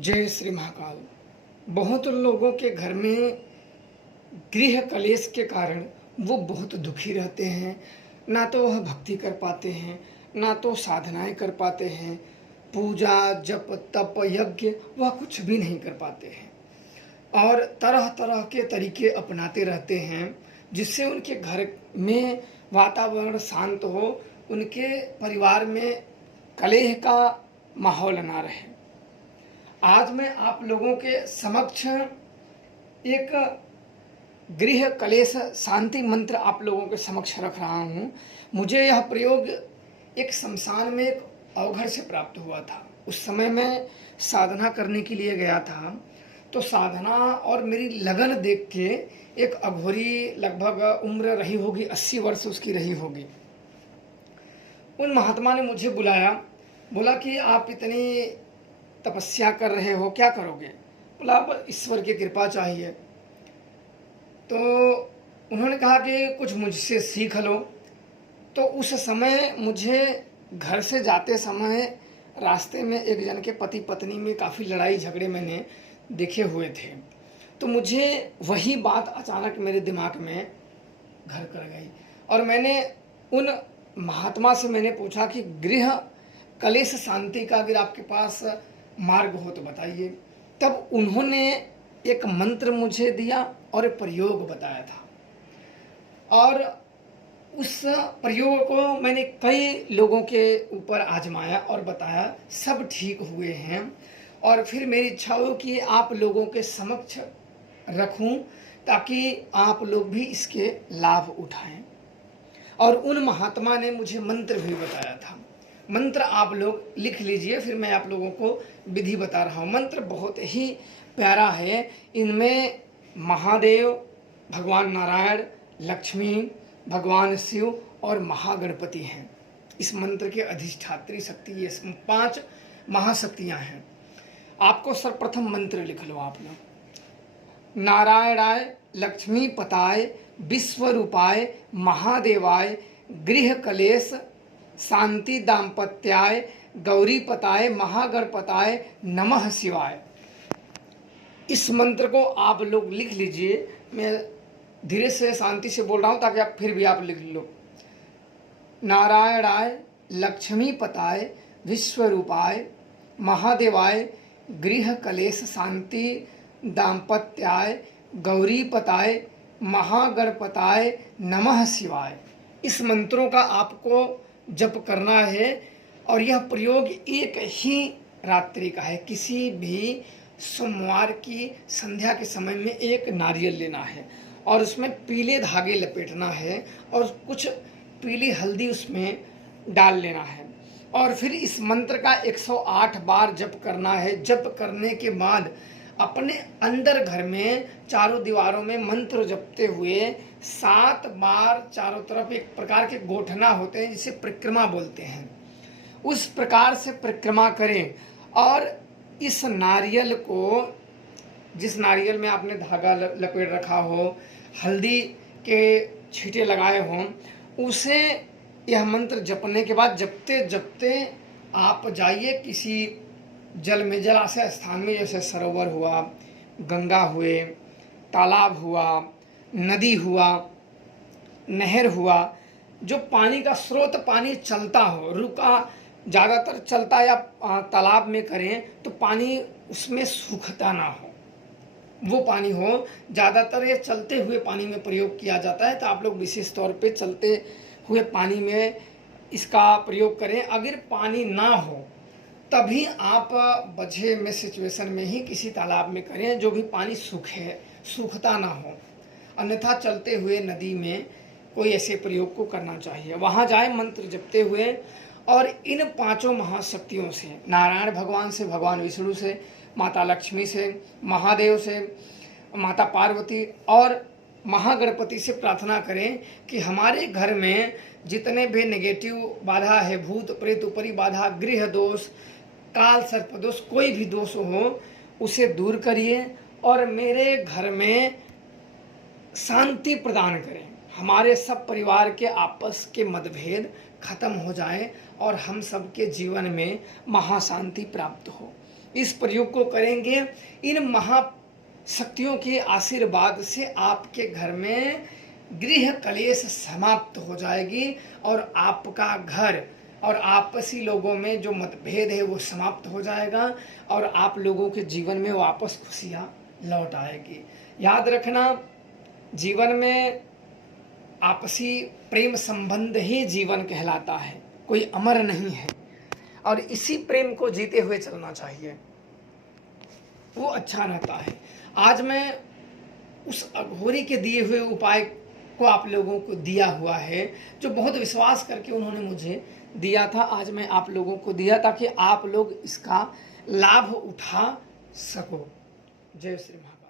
जय श्री महाकाल। बहुत लोगों के घर में गृह कलेश के कारण वो बहुत दुखी रहते हैं। ना तो वह भक्ति कर पाते हैं, ना तो साधनाएं कर पाते हैं, पूजा जप तप यज्ञ वह कुछ भी नहीं कर पाते हैं और तरह तरह के तरीके अपनाते रहते हैं जिससे उनके घर में वातावरण शांत हो, उनके परिवार में कलह का माहौल ना रहे। आज मैं आप लोगों के समक्ष एक गृह कलेश शांति मंत्र आप लोगों के समक्ष रख रहा हूँ। मुझे यह प्रयोग एक शमशान में एक अवघर से प्राप्त हुआ था। उस समय मैं साधना करने के लिए गया था, तो साधना और मेरी लगन देख के एक अघोरी, लगभग उम्र रही होगी 80 वर्ष उसकी रही होगी, उन महात्मा ने मुझे बुलाया। बोला कि आप इतनी तपस्या कर रहे हो, क्या करोगे? बोला अब ईश्वर की कृपा चाहिए। तो उन्होंने कहा कि कुछ मुझसे सीख लो। तो उस समय मुझे घर से जाते समय रास्ते में एक जन के पति पत्नी में काफ़ी लड़ाई झगड़े मैंने देखे हुए थे। तो मुझे वही बात अचानक मेरे दिमाग में घर कर गई और मैंने उन महात्मा से मैंने पूछा कि गृह कलेश शांति का अगर आपके पास मार्ग हो तो बताइए। तब उन्होंने एक मंत्र मुझे दिया और एक प्रयोग बताया था और उस प्रयोग को मैंने कई लोगों के ऊपर आजमाया और बताया, सब ठीक हुए हैं। और फिर मेरी इच्छा हो कि आप लोगों के समक्ष रखूं ताकि आप लोग भी इसके लाभ उठाएं। और उन महात्मा ने मुझे मंत्र भी बताया था। मंत्र आप लोग लिख लीजिए, फिर मैं आप लोगों को विधि बता रहा हूँ। मंत्र बहुत ही प्यारा है। इनमें महादेव, भगवान नारायण, लक्ष्मी, भगवान शिव और महागणपति हैं। इस मंत्र के अधिष्ठात्री शक्ति ये 5 महाशक्तियाँ हैं। आपको सर्वप्रथम मंत्र लिख लो आप लोग। नारायणाय, लक्ष्मी पताय, विश्वरूपाय, महादेवाय, गृह कलेश शांति दाम्पत्याय, गौरीपताय, महागणपताय नमः शिवाय। इस मंत्र को आप लोग लिख लीजिए। मैं धीरे से शांति से बोल रहा हूँ ताकि आप फिर भी आप लिख लो। नारायणाय, लक्ष्मी पताय, विश्वरूपाय, महादेवाय, गृह कलेश शांति दाम्पत्याय, गौरीपताय, महागणपताय नमः शिवाय। इस मंत्रों का आपको जप करना है और यह प्रयोग एक ही रात्रि का है। किसी भी सोमवार की संध्या के समय में एक नारियल लेना है और उसमें पीले धागे लपेटना है और कुछ पीली हल्दी उसमें डाल लेना है और फिर इस मंत्र का 108 बार जप करना है। जप करने के बाद अपने अंदर घर में चारों दीवारों में मंत्र जपते हुए 7 बार चारों तरफ एक प्रकार के गोठना होते हैं जिसे परिक्रमा बोलते हैं, उस प्रकार से परिक्रमा करें। और इस नारियल को, जिस नारियल में आपने धागा लपेट रखा हो, हल्दी के छींटे लगाए हों, उसे यह मंत्र जपने के बाद जपते जपते आप जाइए किसी जल में, जलाशय स्थान में, जैसे सरोवर हुआ, गंगा हुए, तालाब हुआ, नदी हुआ, नहर हुआ, जो पानी का स्रोत पानी चलता हो, रुका ज़्यादातर चलता या तालाब में करें तो पानी उसमें सूखता ना हो, वो पानी हो। ज़्यादातर ये चलते हुए पानी में प्रयोग किया जाता है, तो आप लोग विशेष तौर पे चलते हुए पानी में इसका प्रयोग करें। अगर पानी ना हो तभी आप बझे में सिचुएशन में ही किसी तालाब में करें जो भी पानी सूखता ना हो, अन्यथा चलते हुए नदी में कोई ऐसे प्रयोग को करना चाहिए। वहाँ जाए मंत्र जपते हुए और इन 5 महाशक्तियों से, नारायण भगवान से, भगवान विष्णु से, माता लक्ष्मी से, महादेव से, माता पार्वती और महागणपति से प्रार्थना करें कि हमारे घर में जितने भी नेगेटिव बाधा है, भूत प्रेत ऊपरी बाधा, गृह दोष, काल सर्प दोष, कोई भी दोष हो उसे दूर करिए और मेरे घर में शांति प्रदान करें। हमारे सब परिवार के आपस के मतभेद खत्म हो जाए और हम सबके जीवन में महाशांति प्राप्त हो। इस प्रयोग को करेंगे, इन महाशक्तियों के आशीर्वाद से आपके घर में गृह कलेश समाप्त हो जाएगी और आपका घर और आपसी लोगों में जो मतभेद है वो समाप्त हो जाएगा और आप लोगों के जीवन में वापस खुशियाँ लौट आएगी। याद रखना, जीवन में आपसी प्रेम संबंध ही जीवन कहलाता है, कोई अमर नहीं है और इसी प्रेम को जीते हुए चलना चाहिए, वो अच्छा रहता है। आज मैं उस अघोरी के दिए हुए उपाय को आप लोगों को दिया हुआ है, जो बहुत विश्वास करके उन्होंने मुझे दिया था, आज मैं आप लोगों को दिया ताकि आप लोग इसका लाभ उठा सको। जय श्री महाकाल।